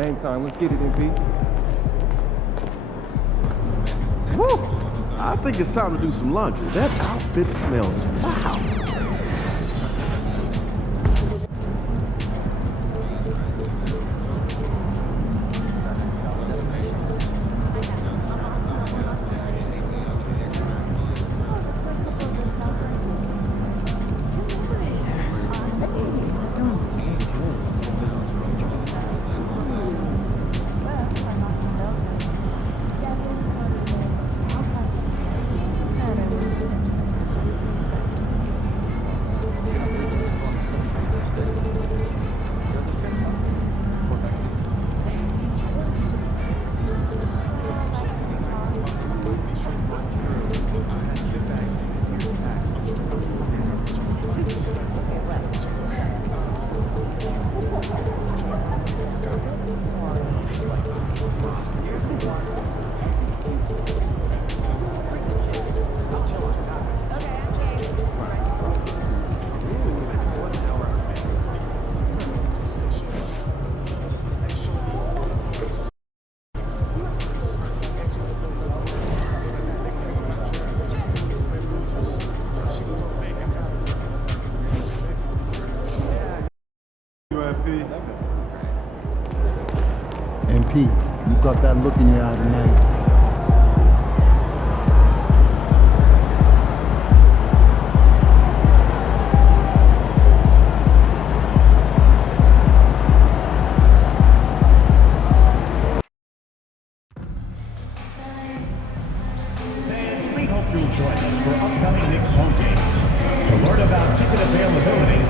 Game time. Let's get it, MP. Woo! I think it's time to do some laundry. That outfit smells wow. MP, you got that look in your eye tonight. Fans, we hope you'll join us for upcoming Knicks home games. To learn about ticket availability,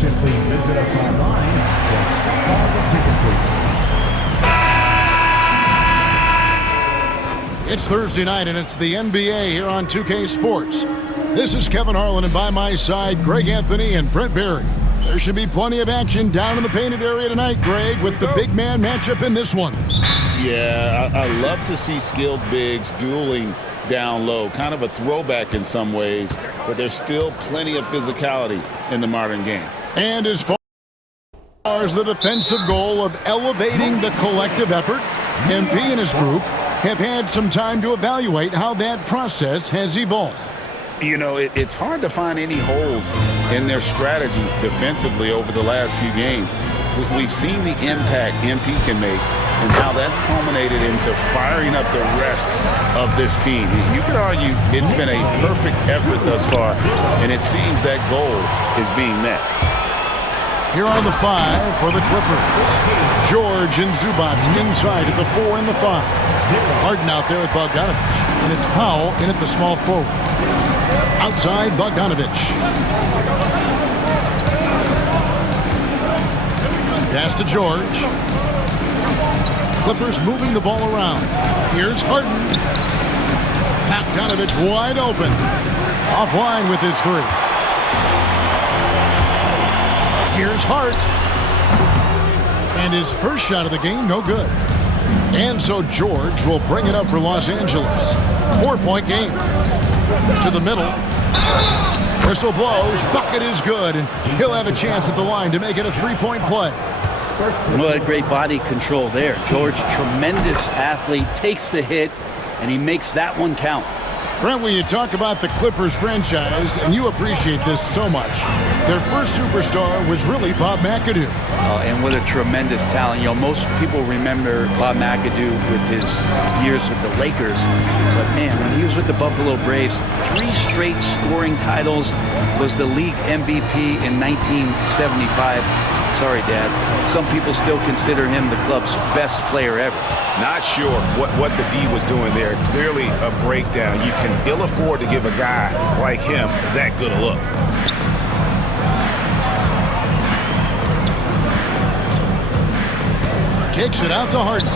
simply visit us online or stop by the ticket booth. It's Thursday night, and it's the NBA here on 2K Sports. This is Kevin Harlan, and by my side, Greg Anthony and Brent Barry. There should be plenty of action down in the painted area tonight, Greg, with the big man matchup in this one. Yeah, I love to see skilled bigs dueling down low. Kind of a throwback in some ways, but there's still plenty of physicality in the modern game. And as far as the defensive goal of elevating the collective effort, MP and his group have had some time to evaluate how that process has evolved. You know, it's hard to find any holes in their strategy defensively over the last few games. We've seen the impact MP can make and how that's culminated into firing up the rest of this team. You could argue it's been a perfect effort thus far, and it seems that goal is being met. Here are the 5 for the Clippers. George and Zubac inside at the 4 and the 5. Harden out there with Bogdanovich. And it's Powell in at the small forward. Outside, Bogdanovich. Pass to George. Clippers moving the ball around. Here's Harden. Bogdanovich wide open. Offline with his 3. Here's Hart. And his first shot of the game, no good. And so George will bring it up for Los Angeles. 4-point game. To the middle. Whistle blows. Bucket is good. And he'll have a chance at the line to make it a 3-point play. Well, great body control there. George, tremendous athlete, takes the hit, and he makes that one count. Brent, when you talk about the Clippers franchise, and you appreciate this so much, their first superstar was really Bob McAdoo. And what a tremendous talent. You know, most people remember Bob McAdoo with his years with the Lakers. But, man, when he was with the Buffalo Braves, 3 straight scoring titles, was the league MVP in 1975. Sorry, Dad. Some people still consider him the club's best player ever. Not sure what the D was doing there. Clearly a breakdown. You can ill afford to give a guy like him that good a look. Kicks it out to Harden.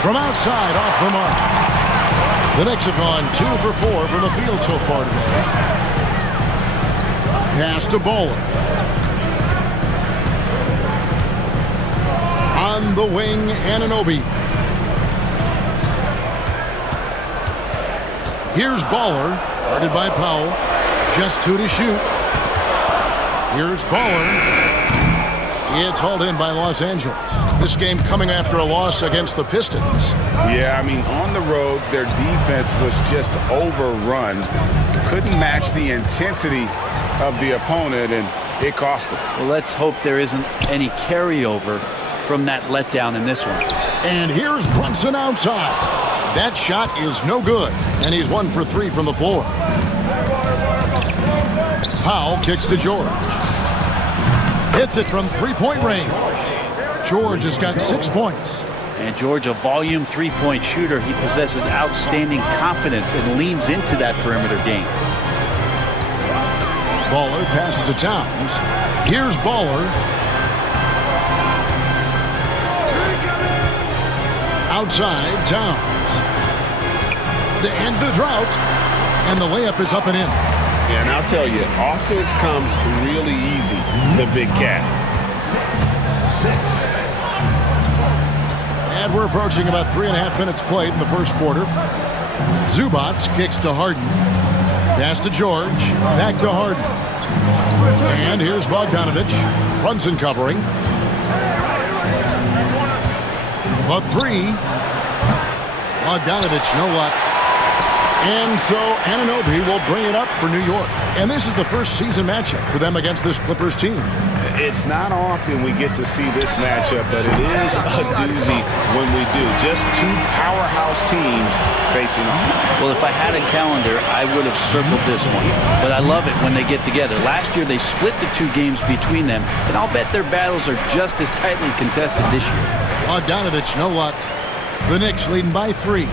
From outside, off the mark. The Knicks have gone 2 for 4 from the field so far today. Pass to Bowler. On the wing, Anunoby. Here's Baller, guarded by Powell. Just 2 to shoot. Here's Baller. It's hauled in by Los Angeles. This game coming after a loss against the Pistons. Yeah, I mean, on the road, their defense was just overrun. Couldn't match the intensity of the opponent, and it cost them. Well, let's hope there isn't any carryover from that letdown in this one. And here's Brunson outside. That shot is no good, and he's 1 for 3 from the floor. Powell kicks to George. Hits it from three-point range. George has got 6 points. And George, a volume three-point shooter, he possesses outstanding confidence and leans into that perimeter game. Baller passes to Towns. Here's Baller. Outside, Towns. To end the drought. And the layup is up and in. Yeah, and I'll tell you, offense comes really easy to Big Cat. And we're approaching about 3.5 minutes played in the first quarter. Zubac kicks to Harden. Pass to George. Back to Harden. And here's Bogdanovich. Brunson covering. A 3. Bogdanovich, no luck. And so Anunoby will bring it up for New York. And this is the first season matchup for them against this Clippers team. It's not often we get to see this matchup, but it is a doozy when we do. Just 2 powerhouse teams facing off. Well, if I had a calendar, I would have circled this one. But I love it when they get together. Last year, they split the 2 games between them, and I'll bet their battles are just as tightly contested this year. Bogdanovich, no luck. The Knicks leading by 3.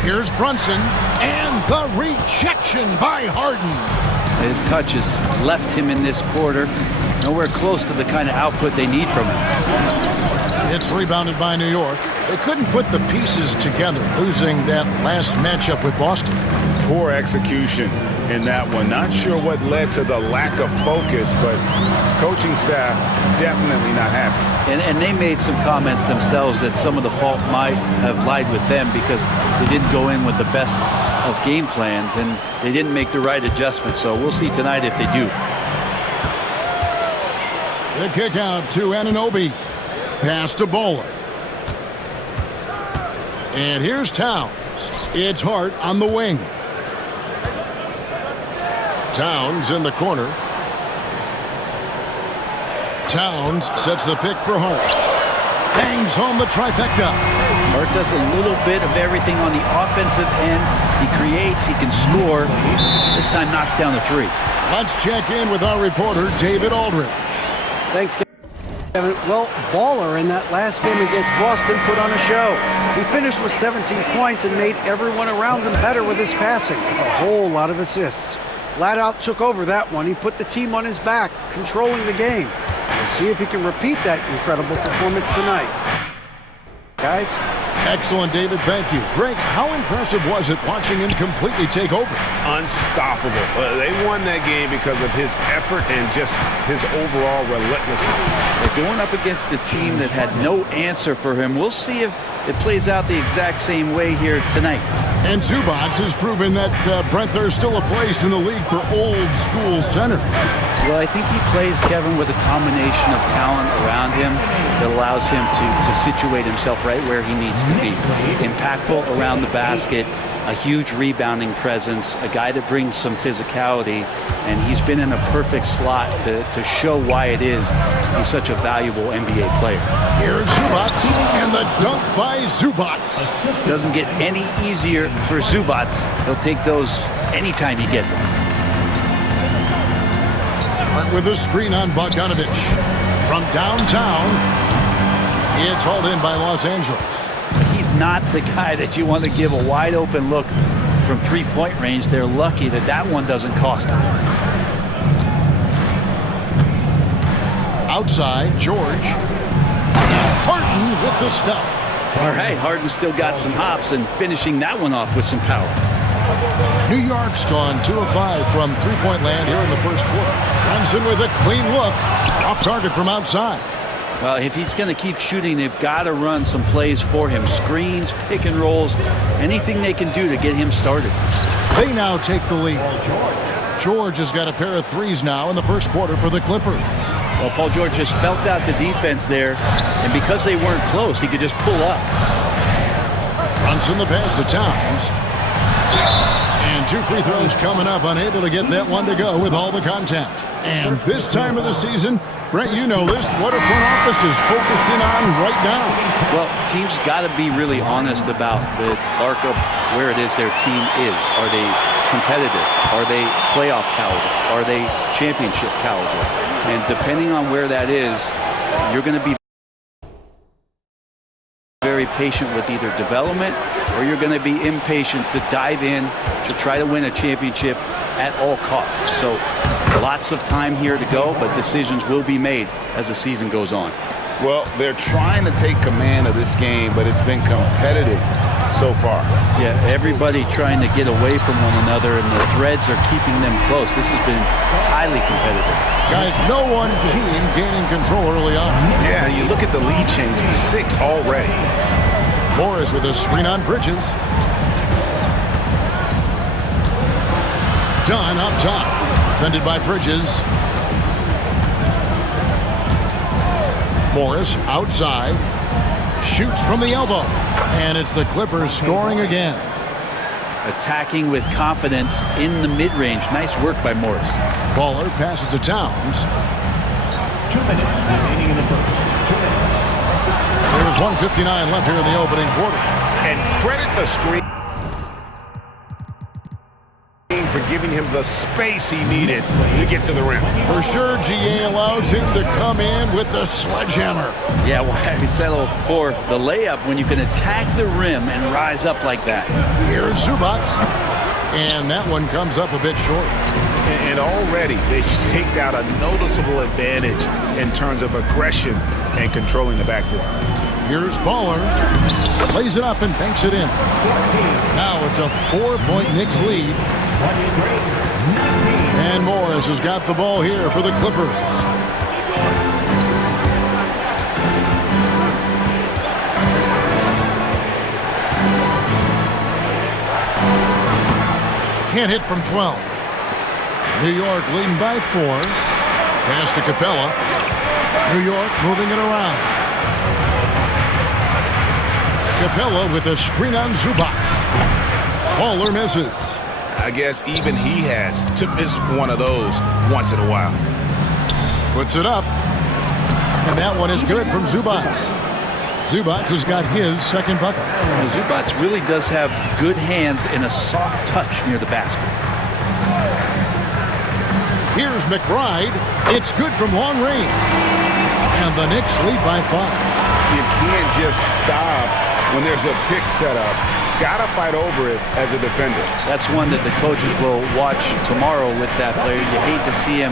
Here's Brunson, and the rejection by Harden. His touches left him in this quarter. Nowhere close to the kind of output they need from him. It's rebounded by New York. They couldn't put the pieces together, losing that last matchup with Boston. Poor execution in that one. Not sure what led to the lack of focus, but coaching staff definitely not happy. And they made some comments themselves that some of the fault might have lied with them because they didn't go in with the best of game plans and they didn't make the right adjustments. So we'll see tonight if they do. The kick out to Anunoby. Pass to Bowler. And here's Towns. It's Hart on the wing. Towns in the corner. Towns sets the pick for Hart. Bangs home the trifecta. Hart does a little bit of everything on the offensive end. He creates, he can score. This time knocks down the 3. Let's check in with our reporter, David Aldridge. Thanks, Kevin. Well, Baller in that last game against Boston put on a show. He finished with 17 points and made everyone around him better with his passing, with a whole lot of assists. Flat out took over that one. He put the team on his back, controlling the game. We'll see if he can repeat that incredible performance tonight. Guys? Excellent, David. Thank you. Greg, how impressive was it watching him completely take over? Unstoppable. They won that game because of his effort and just his overall relentlessness. They're going up against a team that had no answer for him. We'll see if it plays out the exact same way here tonight. And Zubac has proven that, Brent, there's still a place in the league for old-school centers. Well, I think he plays, Kevin, with a combination of talent around him that allows him to situate himself right where he needs to be. Impactful around the basket, a huge rebounding presence, a guy that brings some physicality, and he's been in a perfect slot to show why it is he's such a valuable NBA player. Here's Zubac, and the dunk by Zubac. Doesn't get any easier for Zubac. He'll take those anytime he gets them. With a screen on Bogdanovich. From downtown, it's hauled in by Los Angeles. He's not the guy that you want to give a wide open look from three-point range. They're lucky that that one doesn't cost them. Outside, George. Harden with the stuff. All right, Harden still got some hops and finishing that one off with some power. New York's gone 2 of 5 from three-point land here in the first quarter. Brunson with a clean look. Off target from outside. Well, if he's going to keep shooting, they've got to run some plays for him. Screens, pick and rolls, anything they can do to get him started. They now take the lead. George has got a pair of threes now in the first quarter for the Clippers. Well, Paul George just felt out the defense there, and because they weren't close, he could just pull up. Brunson the pass to Towns. And 2 free throws coming up, unable to get that one to go with all the contact. And this time of the season, Brent, you know this, what a front office is focused in on right now. Well, teams got to be really honest about the arc of where it is their team is. Are they competitive? Are they playoff caliber? Are they championship caliber? And depending on where that is, you're going to be very patient with either development, or you're going to be impatient to dive in to try to win a championship at all costs. So lots of time here to go, but decisions will be made as the season goes on. Well, they're trying to take command of this game, but it's been competitive so far. Yeah, everybody trying to get away from one another, and the threads are keeping them close. This has been highly competitive. Guys, no one team gaining control early on. Yeah, you look at the lead changes, 6 already. Morris with a screen on Bridges. Dunn up top, defended by Bridges. Morris outside, shoots from the elbow, and it's the Clippers scoring again. Attacking with confidence in the mid-range. Nice work by Morris. Baller passes to Towns. 2 minutes remaining in the first. 2 minutes. There's 1:59 left here in the opening quarter. And credit the screen for giving him the space he needed to get to the rim. For sure, GA allows him to come in with the sledgehammer. Yeah, why settle for the layup when you can attack the rim and rise up like that? Here's Zubac. And that one comes up a bit short. And already they've staked out a noticeable advantage in terms of aggression and controlling the backboard. Here's Baller. Lays it up and banks it in. Now it's a 4-point Knicks lead. And Morris has got the ball here for the Clippers. Can't hit from 12. New York leading by 4. Pass to Capella. New York moving it around. Capella with a screen on Zubac. Baller misses. I guess even he has to miss one of those once in a while. Puts it up. And that one is good from Zubac. Zubac has got his second bucket. Well, Zubac really does have good hands and a soft touch near the basket. Here's McBride. It's good from long range. And the Knicks lead by 5. You can't just stop when there's a pick set up. Gotta fight over it as a defender. That's one that the coaches will watch tomorrow with that player. You hate to see him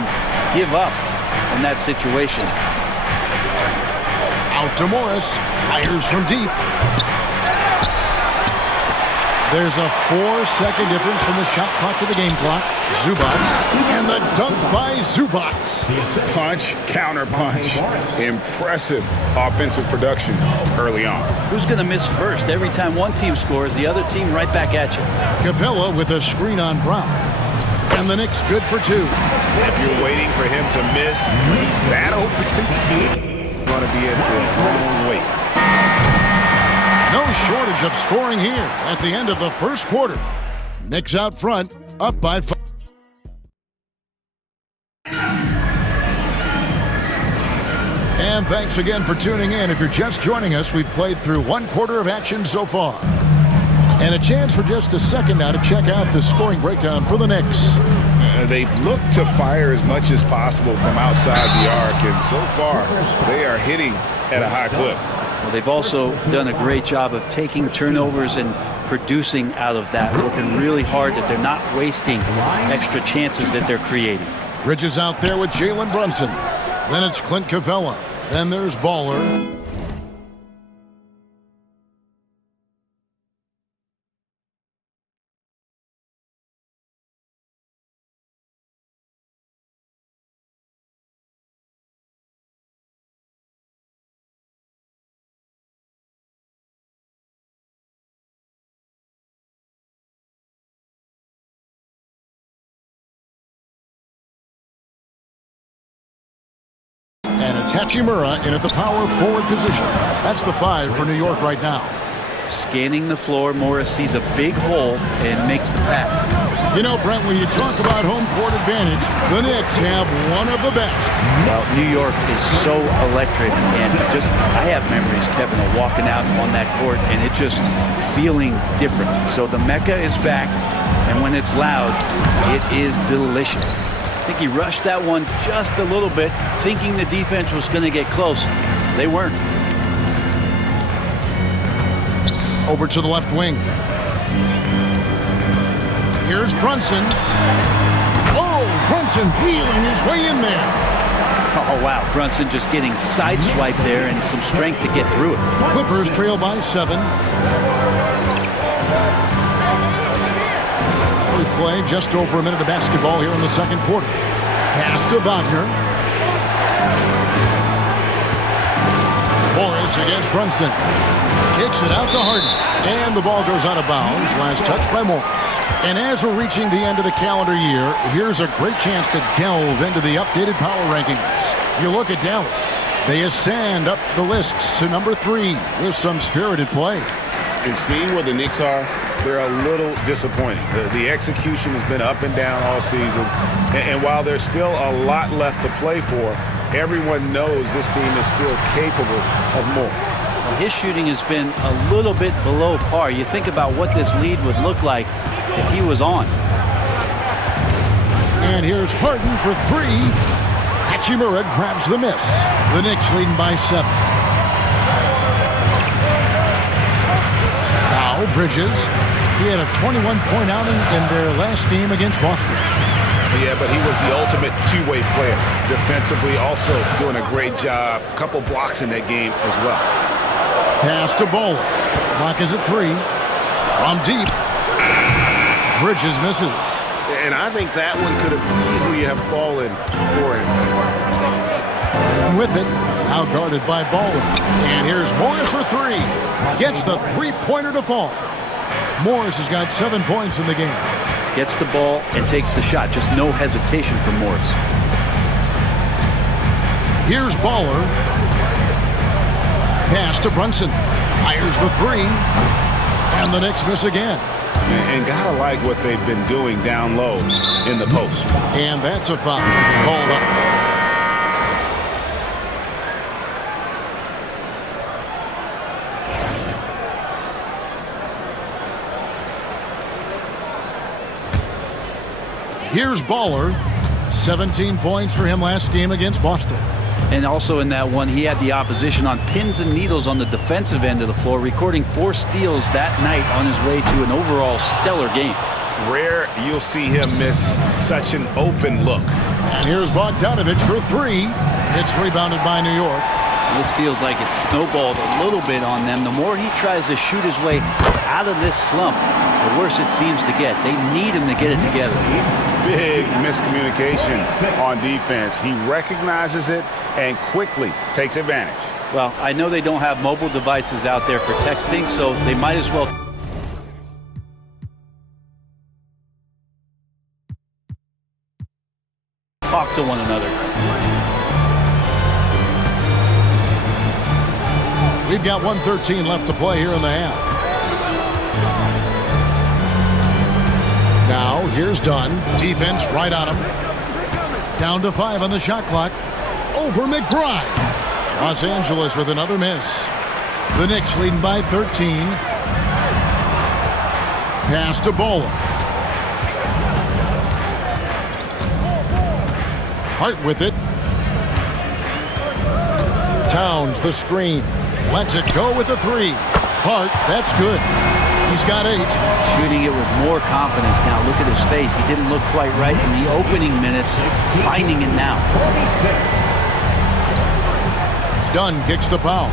give up in that situation. Out to Morris. Fires from deep. There's a 4-second difference from the shot clock to the game clock. Zubac. And the dunk by Zubac. Punch, counter punch. Impressive offensive production early on. Who's going to miss first? Every time one team scores, the other team right back at you. Capella with a screen on Brown. And the Knicks good for 2. If you're waiting for him to miss, he's that open. Going to be in for a long wait. No shortage of scoring here at the end of the first quarter. Knicks out front, up by 5. And thanks again for tuning in. If you're just joining us, we've played through 1 quarter of action so far. And a chance for just a second now to check out the scoring breakdown for the Knicks. They've looked to fire as much as possible from outside the arc, and so far they are hitting at a high clip. Well, they've also done a great job of taking turnovers and producing out of that, working really hard that they're not wasting extra chances that they're creating. Bridges out there with Jalen Brunson. Then it's Clint Capella. Then there's Baller. It's Hachimura in at the power forward position. That's the 5 for New York right now. Scanning the floor, Morris sees a big hole and makes the pass. You know, Brent, when you talk about home court advantage, the Knicks have one of the best. Well, New York is so electric, and I have memories, Kevin, of walking out on that court and it just feeling different. So the Mecca is back, and when it's loud, it is delicious. I think he rushed that one just a little bit, thinking the defense was going to get close. They weren't. Over to the left wing. Here's Brunson. Oh, Brunson wheeling his way in there. Oh, wow. Brunson just getting sideswiped there and some strength to get through it. Clippers trail by 7. We play just over a minute of basketball here in the second quarter. Pass to Wagner. Morris against Brunson. Kicks it out to Harden. And the ball goes out of bounds. Last touch by Morris. And as we're reaching the end of the calendar year, here's a great chance to delve into the updated power rankings. You look at Dallas. They ascend up the lists to number 3 with some spirited play. And seeing where the Knicks are, they're a little disappointing. The execution has been up and down all season. And while there's still a lot left to play for, everyone knows this team is still capable of more. Well, his shooting has been a little bit below par. You think about what this lead would look like if he was on. And here's Harden for 3. Hachimura grabs the miss. The Knicks leading by 7. Now Bridges. He had a 21-point outing in their last game against Boston. Yeah, but he was the ultimate two-way player. Defensively, also doing a great job. A couple blocks in that game as well. Pass to Bowler. Clock is at 3. From deep. Bridges misses. And I think that one could have easily have fallen for him. And with it, now guarded by Bowler. And here's Morris for 3. Gets the three-pointer to fall. Morris has got 7 points in the game. Gets the ball and takes the shot. Just no hesitation from Morris. Here's Bowler. Pass to Brunson. Fires the 3. And the Knicks miss again. And gotta like what they've been doing down low in the post. And that's a foul. Called up. Here's Bowler. 17 points for him last game against Boston. And also in that one, he had the opposition on pins and needles on the defensive end of the floor, recording 4 steals that night on his way to an overall stellar game. Rare you'll see him miss such an open look. And here's Bogdanovich for 3. It's rebounded by New York. This feels like it's snowballed a little bit on them. The more he tries to shoot his way out of this slump, the worse it seems to get. They need him to get it together. Big miscommunication on defense. He recognizes it and quickly takes advantage. Well, I know they don't have mobile devices out there for texting, so they might as well talk to one another. We've got 1:13 left to play here in the half. Now, here's Dunn. Defense right on him. Down to 5 on the shot clock. Over McBride. Los Angeles with another miss. The Knicks leading by 13. Pass to Bowler. Hart with it. Towns the screen. Lets it go with a 3. Hart, that's good. He's got 8. Shooting it with more confidence now. Look at his face. He didn't look quite right in the opening minutes. Finding it now. 46. Dunn kicks to Powell.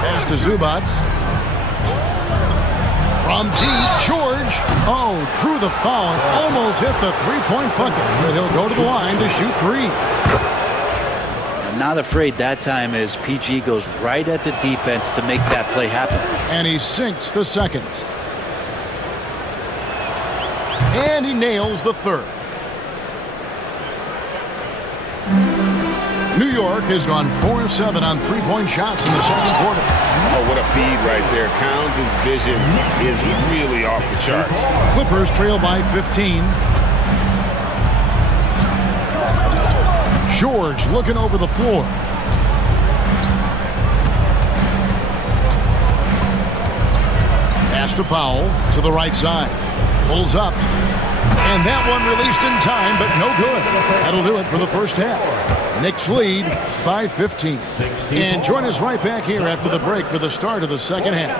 Pass to Zubac. From deep, George. Oh, drew the foul and almost hit the three-point bucket. But he'll go to the line to shoot 3. Not afraid that time as PG goes right at the defense to make that play happen. And he sinks the second. And he nails the third. New York has gone 4 of 7 on three-point shots in the second quarter. Oh, what a feed right there. Townsend's vision is really off the charts. Clippers trail by 15. George looking over the floor. Pass to Powell to the right side. Pulls up. And that one released in time, but no good. That'll do it for the first half. Knicks lead by 15. And join us right back here after the break for the start of the second half.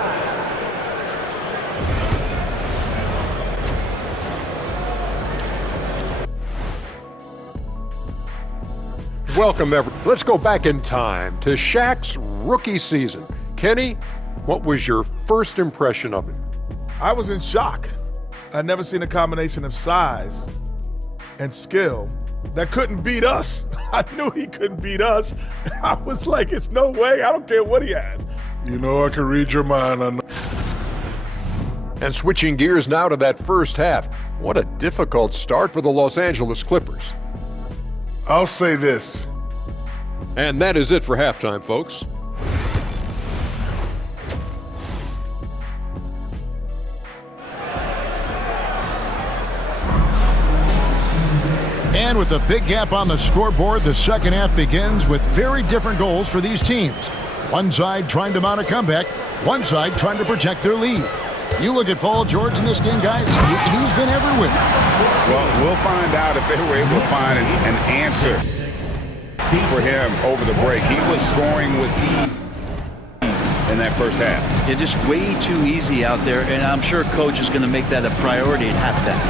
Welcome, everyone. Let's go back in time to Shaq's rookie season. Kenny, what was your first impression of him? I was in shock. I'd never seen a combination of size and skill that couldn't beat us. I knew he couldn't beat us. I was like, it's no way. I don't care what he has. You know, I can read your mind. I know. And switching gears now to that first half, what a difficult start for the Los Angeles Clippers. I'll say this. And that is it for halftime, folks. And with a big gap on the scoreboard, the second half begins with very different goals for these teams. One side trying to mount a comeback, one side trying to protect their lead. You look at Paul George in this game, guys, he's been everywhere. Well, we'll find out if they were able to find an answer for him over the break. He was scoring with ease in that first half. Yeah, just way too easy out there, and I'm sure Coach is going to make that a priority at halftime.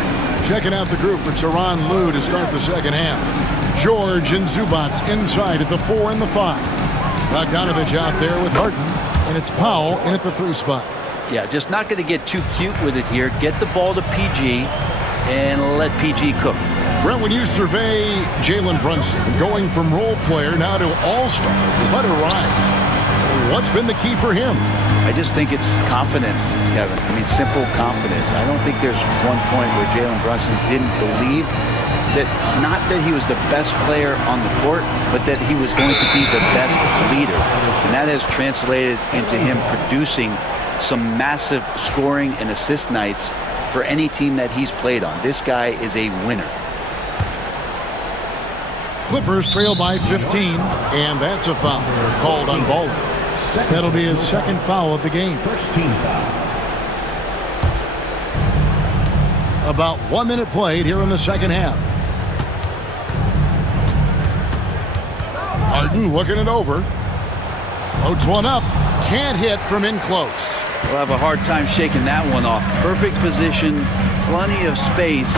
Checking out the group for Tyronn Lue to start the second half. George and Zubac inside at the 4 and the 5. Bogdanovich out there with Harden, and it's Powell in at the 3 spot. Yeah, just not going to get too cute with it here. Get the ball to PG and let PG cook. Brent, when you survey Jalen Brunson going from role player now to all-star, let it rise. What's been the key for him? I just think it's confidence, Kevin. I mean, simple confidence. I don't think there's one point where Jalen Brunson didn't believe that, not that he was the best player on the court, but that he was going to be the best leader. And that has translated into him producing some massive scoring and assist nights for any team that he's played on. This guy is a winner. Clippers trail by 15, and that's a foul called on Baller. That'll be his second foul of the game. First team foul. About 1 minute played here in the second half. Harden looking it over. Floats one up. Can't hit from in close. We'll have a hard time shaking that one off. Perfect position, plenty of space.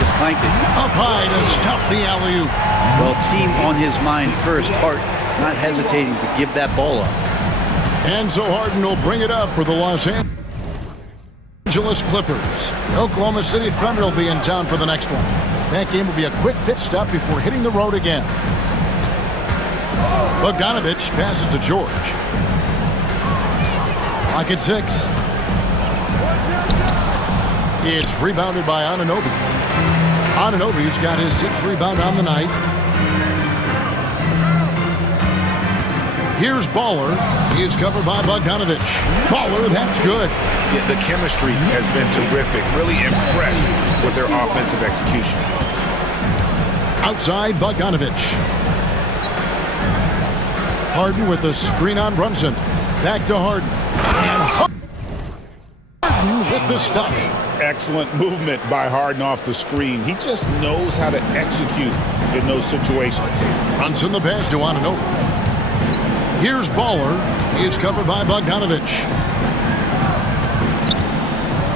Just clanked it. Up high to stuff the alley-oop. Well, team on his mind first. Hart not hesitating to give that ball up. And so Harden will bring it up for the Los Angeles Clippers. The Oklahoma City Thunder will be in town for the next one. That game will be a quick pit stop before hitting the road again. Bogdanovich passes to George. Clock at 6. It's rebounded by Anunoby. Anunoby's got his 6th rebound on the night. Here's Baller. He is covered by Bogdanovich. Baller, that's good. Yeah, the chemistry has been terrific. Really impressed with their offensive execution. Outside, Bogdanovich. Harden with the screen on Brunson. Back to Harden. And Harden with the stuff. Excellent movement by Harden off the screen. He just knows how to execute in those situations. Brunson the pass to Anunoby. Here's Baller. He is covered by Bogdanovich.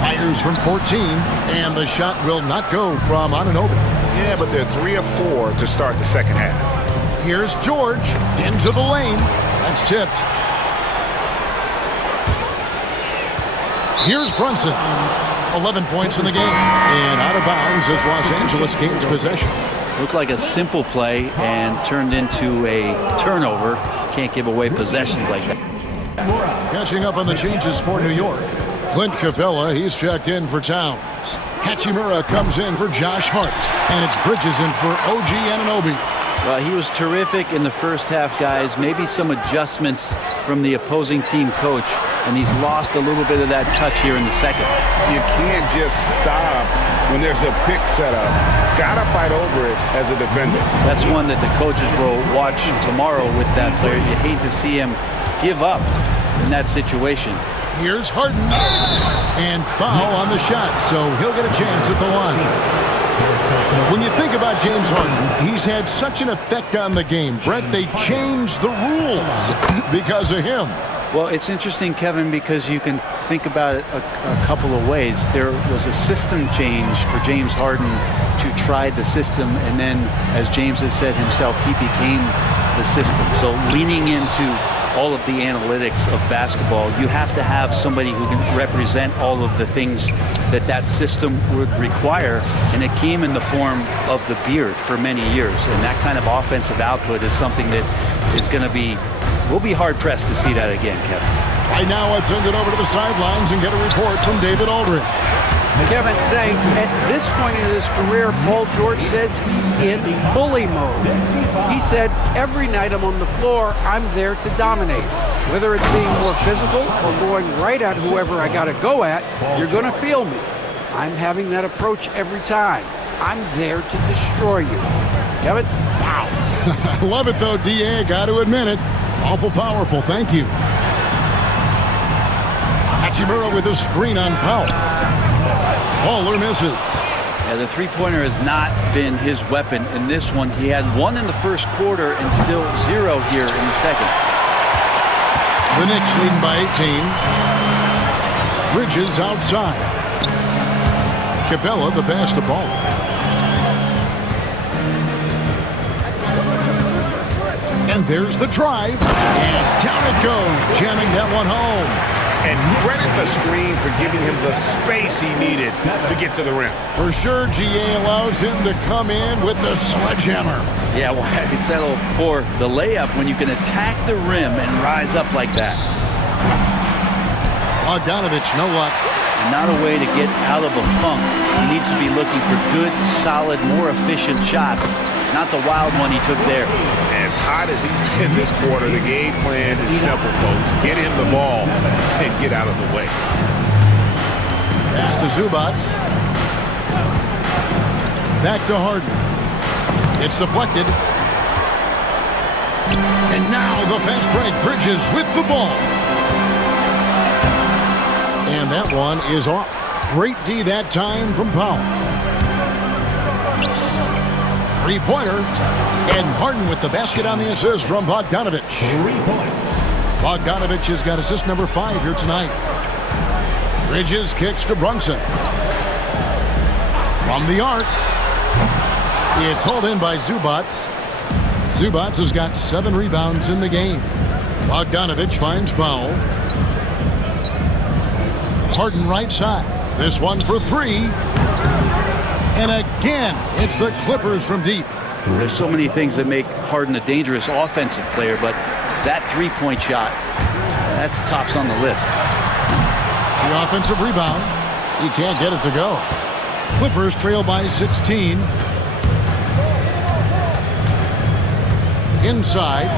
Fires from 14, and the shot will not go from Anunoby. Yeah, but they're 3 of 4 to start the second half. Here's George into the lane. That's tipped. Here's Brunson. 11 points in the game. And out of bounds as Los Angeles gains possession. Looked like a simple play and turned into a turnover. Can't give away possessions like that. Catching up on the changes for New York. Clint Capella, he's checked in for Towns. Hachimura comes in for Josh Hart. And it's Bridges in for OG Anunoby. Well, he was terrific in the first half, guys. Maybe some adjustments from the opposing team coach, and he's lost a little bit of that touch here in the second. You can't just stop when there's a pick set up. Gotta fight over it as a defender. That's one that the coaches will watch tomorrow with that player. You hate to see him give up in that situation. Here's Harden. And foul on the shot, so he'll get a chance at the line. When you think about James Harden, he's had such an effect on the game. Brett, they changed the rules because of him. Well, it's interesting, Kevin, because you can think about it a couple of ways. There was a system change for James Harden to try the system, and then, as James has said himself, he became the system. So leaning into all of the analytics of basketball, you have to have somebody who can represent all of the things that system would require, and it came in the form of the beard for many years. And that kind of offensive output is something that is going to be, we'll be hard-pressed to see that again, Kevin. Right now, let's send it over to the sidelines and get a report from David Aldridge. Kevin, thanks. At this point in his career, Paul George says he's in bully mode. He said, every night I'm on the floor, I'm there to dominate. Whether it's being more physical or going right at whoever I got to go at, you're going to feel me. I'm having that approach every time. I'm there to destroy you. Kevin? Wow. I love it, though, D.A. Got to admit it. Awful powerful. Thank you. Hachimura with a screen on Powell. Baller misses. Yeah, the three-pointer has not been his weapon in this one. He had one in the first quarter and still zero here in the second. The Knicks leading by 18. Bridges outside. Capella the pass to Ball. And there's the drive. And down it goes, jamming that one home. And credit the screen for giving him the space he needed to get to the rim. For sure, GA allows him to come in with the sledgehammer. Yeah, why settle for the layup when you can attack the rim and rise up like that? Bogdanovich, no luck. Not a way to get out of a funk. He needs to be looking for good, solid, more efficient shots. Not the wild one he took there. As hot as he's been this quarter, the game plan is simple, folks. Get him the ball and get out of the way. Pass to Zubac. Back to Harden. It's deflected. And now the fast break. Bridges with the ball. And that one is off. Great D that time from Powell. Three-pointer. And Harden with the basket on the assist from Bogdanovich. 3 points. Bogdanovich has got assist number 5 here tonight. Bridges kicks to Brunson. From the arc. It's hauled in by Zubac. Zubac has got 7 rebounds in the game. Bogdanovich finds Powell. Harden right side. This one for 3. And again, it's the Clippers from deep. There's so many things that make Harden a dangerous offensive player, but that three-point shot, that's tops on the list. The offensive rebound. He can't get it to go. Clippers trail by 16. Inside.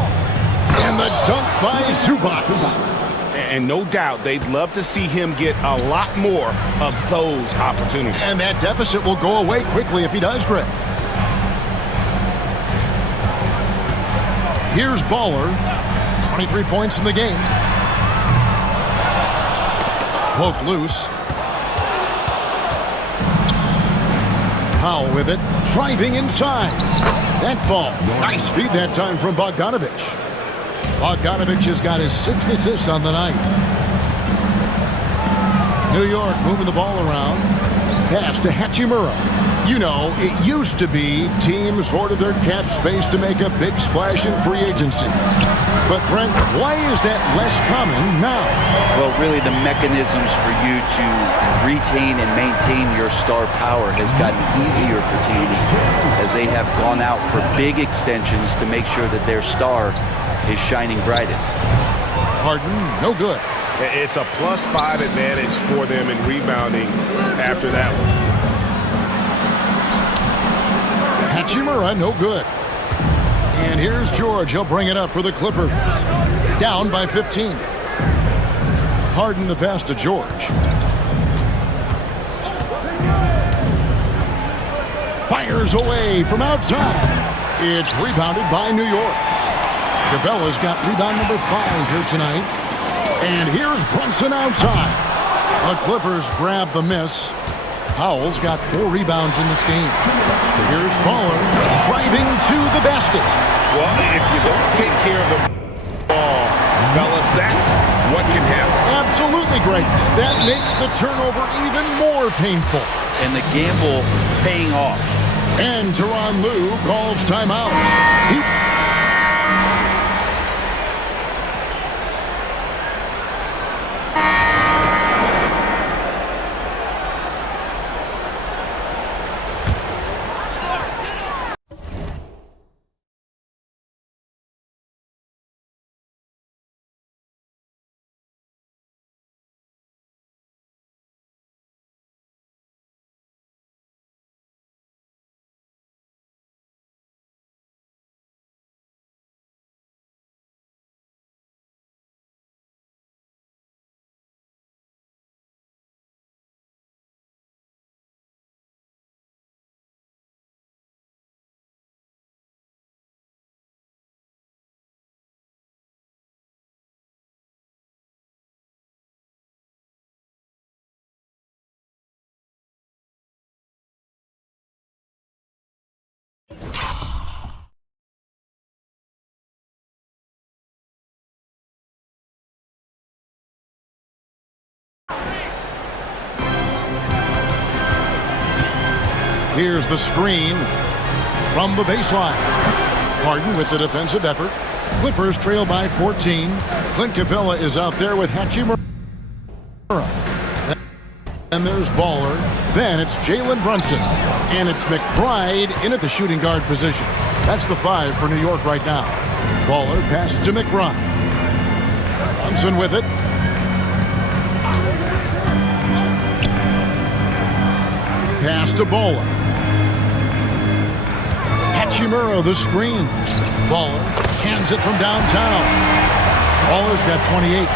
And the dunk by Zubac. And no doubt they'd love to see him get a lot more of those opportunities. And that deficit will go away quickly if he does, Greg. Here's Baller. 23 points in the game. Poked loose. Powell with it. Driving inside. That ball. Nice feed that time from Bogdanovich. Bogdanovich has got his 6th assist on the night. New York moving the ball around. Pass to Hachimura. You know, it used to be teams hoarded their cap space to make a big splash in free agency. But, Brent, why is that less common now? Well, really the mechanisms for you to retain and maintain your star power has gotten easier for teams as they have gone out for big extensions to make sure that their star is shining brightest. Harden, no good. It's a +5 advantage for them in rebounding after that one. Hachimura, no good. And here's George. He'll bring it up for the Clippers. Down by 15. Harden the pass to George. Fires away from outside. It's rebounded by New York. Capella's got rebound number 5 here tonight. And here's Brunson outside. The Clippers grab the miss. Powell's got 4 rebounds in this game. Here's Baller driving to the basket. Well, if you don't take care of the ball, fellas, that's what can happen. Absolutely great. That makes the turnover even more painful. And the gamble paying off. And Tyronn Lue calls timeout. Here's the screen from the baseline. Harden with the defensive effort. Clippers trail by 14. Clint Capella is out there with Hachimura. And there's Baller. Then it's Jalen Brunson. And it's McBride in at the shooting guard position. That's the 5 for New York right now. Baller passes to McBride. Brunson with it. Pass to Baller. Hachimura, the screen. Baller hands it from downtown. Baller's got 28.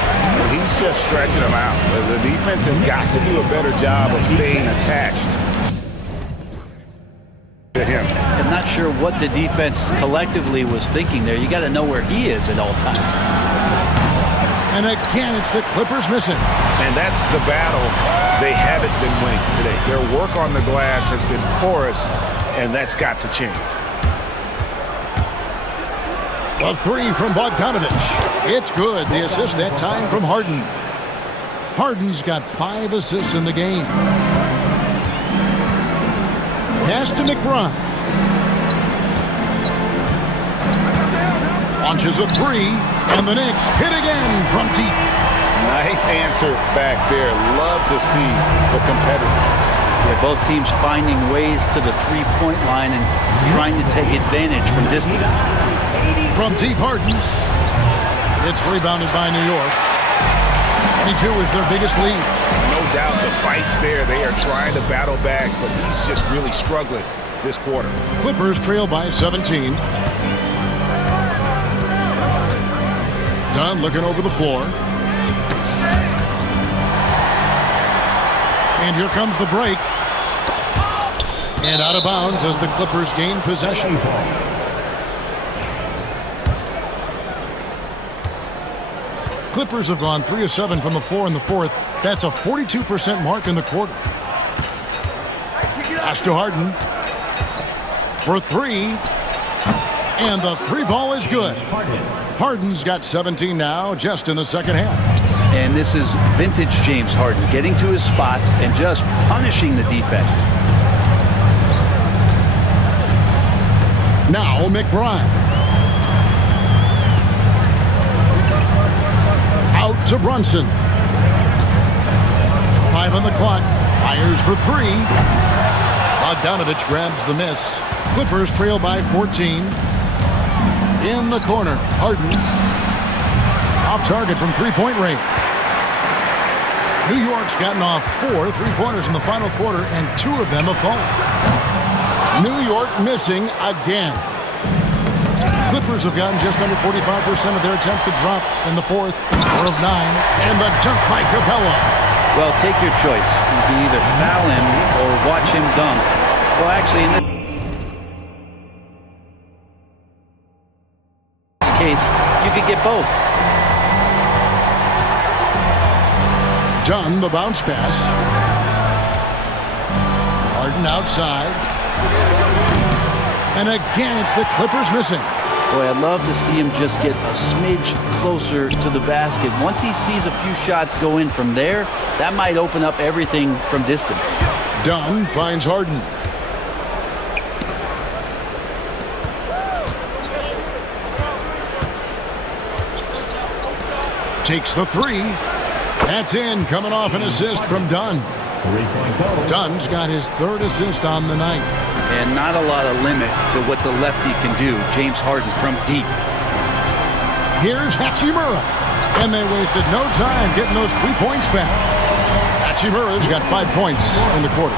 He's just stretching them out. The defense has got to do a better job of staying attached to him. I'm not sure what the defense collectively was thinking there. You got to know where he is at all times. And again, it's the Clippers missing. And that's the battle they haven't been winning today. Their work on the glass has been porous, and that's got to change. A 3 from Bogdanovich. It's good. The assist that time from Harden. Harden's got 5 assists in the game. Pass to McBride. Launches a 3, and the Knicks hit again from deep. Nice answer back there. Love to see the competitor. Yeah, both teams finding ways to the three-point line and trying to take advantage from distance. From deep, Harden. It's rebounded by New York. 22 is their biggest lead. No doubt the fight's there. They are trying to battle back, but he's just really struggling this quarter. Clippers trail by 17. Dunn looking over the floor. And here comes the break. And out of bounds as the Clippers gain possession. Clippers have gone 3 of 7 from the floor in the fourth. That's a 42% mark in the quarter. Pass to Harden for 3. And the 3 ball is good. Harden's got 17 now, just in the second half. And this is vintage James Harden, getting to his spots and just punishing the defense. Now McBride. Out to Brunson. 5 on the clock. Fires for 3. Bogdanovich grabs the miss. Clippers trail by 14. In the corner, Harden. Off target from three-point range. New York's gotten off 4 3-pointers in the final quarter, and 2 of them have fallen. New York missing again. Clippers have gotten just under 45% of their attempts to drop in the fourth. 4 of 9. And the dunk by Capella. Well, take your choice. You can either foul him or watch him dunk. Well, actually, in this case, you could get both. Dunn, the bounce pass. Harden outside. And again, it's the Clippers missing. Boy, I'd love to see him just get a smidge closer to the basket. Once he sees a few shots go in from there, that might open up everything from distance. Dunn finds Harden. Takes the three. That's in, coming off an assist from Dunn. Dunn's got his third assist on the night. And not a lot of limit to what the lefty can do. James Harden from deep. Here's Hachimura. And they wasted no time getting those 3 points back. Hachimura's got 5 points in the quarter.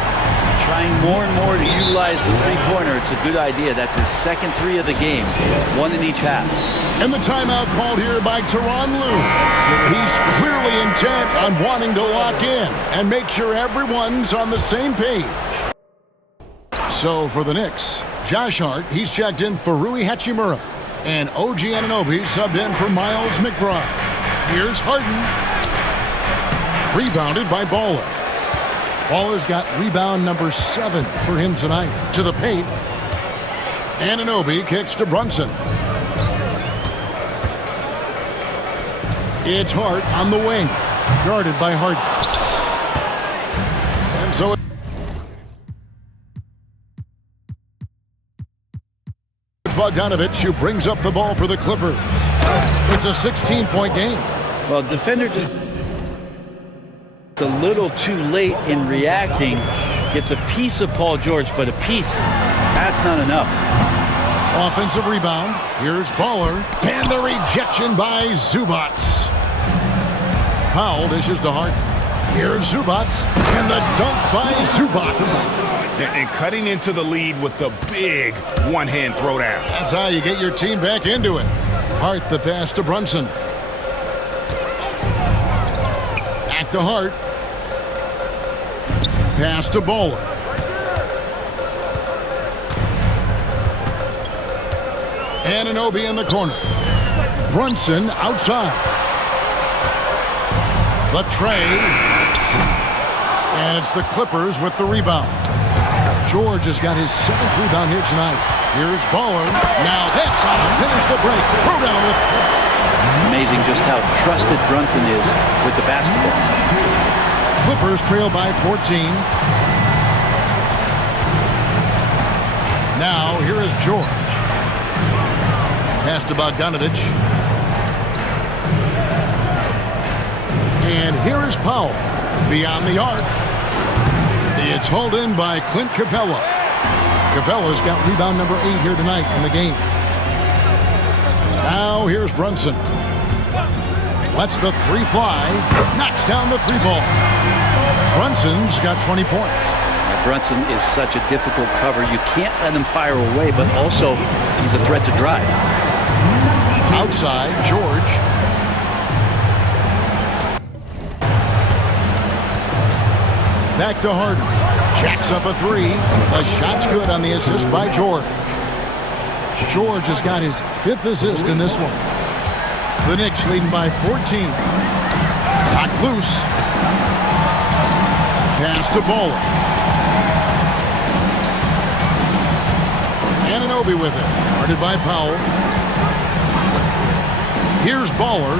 Trying more and more to utilize the three-pointer. It's a good idea. That's his second three of the game. One in each half. And the timeout called here by Tyronn Lue. He's clearly intent on wanting to lock in and make sure everyone's on the same page. So for the Knicks, Josh Hart, he's checked in for Rui Hachimura. And OG Anunoby subbed in for Miles McBride. Here's Harden. Rebounded by Baller. Baller's got rebound number 7 for him tonight. To the paint. Anunoby kicks to Brunson. It's Hart on the wing. Guarded by Harden. And so it's Bogdanovich who brings up the ball for the Clippers. It's a 16-point game. Well, defender just a little too late in reacting. Gets a piece of Paul George, but a piece, that's not enough. Offensive rebound. Here's Baller. And the rejection by Zubac. Powell dishes to Hart. Here's Zubac. And the dunk by Zubac. And cutting into the lead with the big one-hand throwdown. That's how you get your team back into it. Hart the pass to Brunson. Back to Hart. Pass to Baller. Anunoby in the corner. Brunson outside. The tray. And it's the Clippers with the rebound. George has got his 7th rebound here tonight. Here's Baller. Now that's how to finish the break. Throw down with force. Amazing just how trusted Brunson is with the basketball. Clippers trail by 14. Now here is George. Pass to Bogdanovich. And here is Powell. Beyond the arc. It's hauled in by Clint Capella. Capella's got rebound number 8 here tonight in the game. Now here's Brunson. Lets the three fly. Knocks down the 3-ball. Brunson's got 20 points. Brunson is such a difficult cover. You can't let him fire away, but also he's a threat to drive. Outside, George. Back to Harden. Jacks up a 3. The shot's good on the assist by George. George has got his 5th assist in this one. The Knicks leading by 14. Knocked loose. Pass to Baller. Anunoby with it. Guarded by Powell. Here's Baller.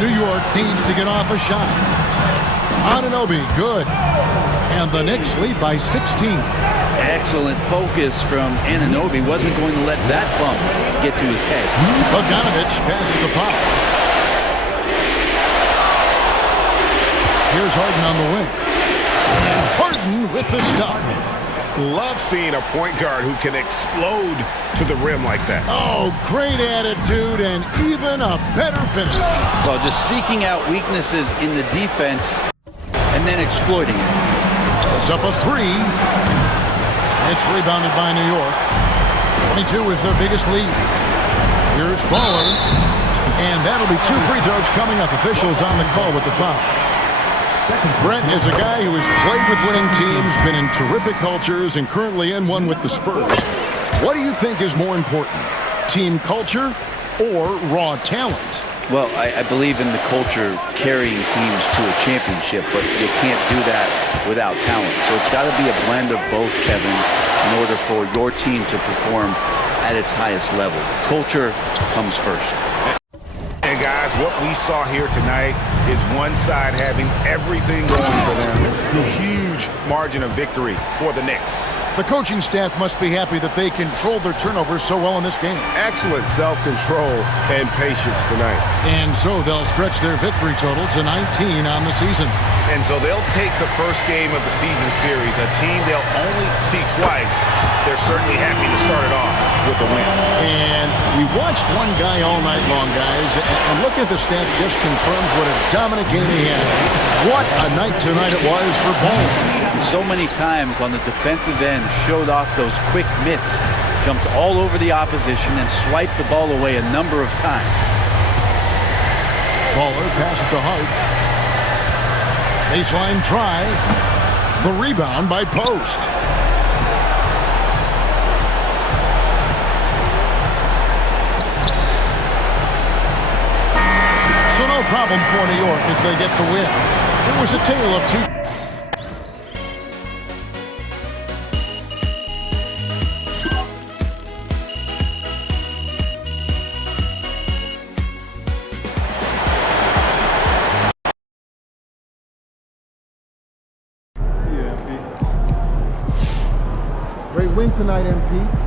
New York needs to get off a shot. Anunoby, good. And the Knicks lead by 16. Excellent focus from Anunoby. Wasn't going to let that bump get to his head. Bogdanovich passes the pop. Here's Harden on the wing. And Harden with the stop. Love seeing a point guard who can explode to the rim like that. Oh, great attitude and even a better finish. Well, just seeking out weaknesses in the defense and then exploiting it. It's up a 3. It's rebounded by New York. 22 is their biggest lead. Here's Baller. And that'll be 2 free throws coming up. Officials on the call with the foul. Brent is a guy who has played with winning teams, been in terrific cultures, and currently in one with the Spurs. What do you think is more important, team culture or raw talent? Well, I believe in the culture carrying teams to a championship, but you can't do that without talent. So it's got to be a blend of both, Kevin, in order for your team to perform at its highest level. Culture comes first. And guys, what we saw here tonight is one side having everything going for them. A huge margin of victory for the Knicks. The coaching staff must be happy that they controlled their turnovers so well in this game. Excellent self-control and patience tonight. And so they'll stretch their victory total to 19 on the season. And so they'll take the first game of the season series, a team they'll only see twice. They're certainly happy to start it off with a win. And we watched one guy all night long, guys, and looking at the stats just confirms what a dominant game he had. What a night tonight it was for Ball. So many times on the defensive end, showed off those quick mitts, jumped all over the opposition and swiped the ball away a number of times. Baller passes to Hart. Baseline try. The rebound by Post. So no problem for New York as they get the win. It was a tale of two. Great win tonight, MP.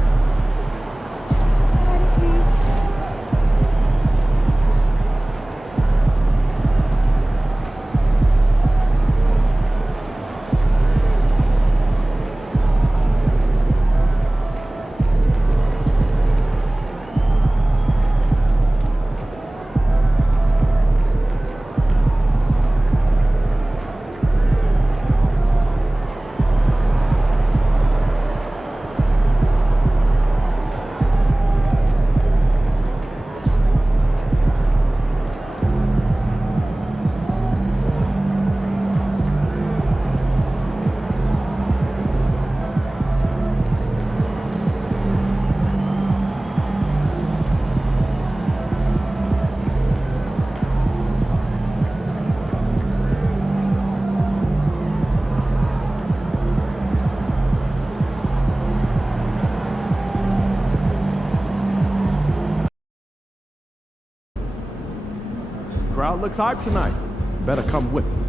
Crowd looks hyped tonight. Better come with it.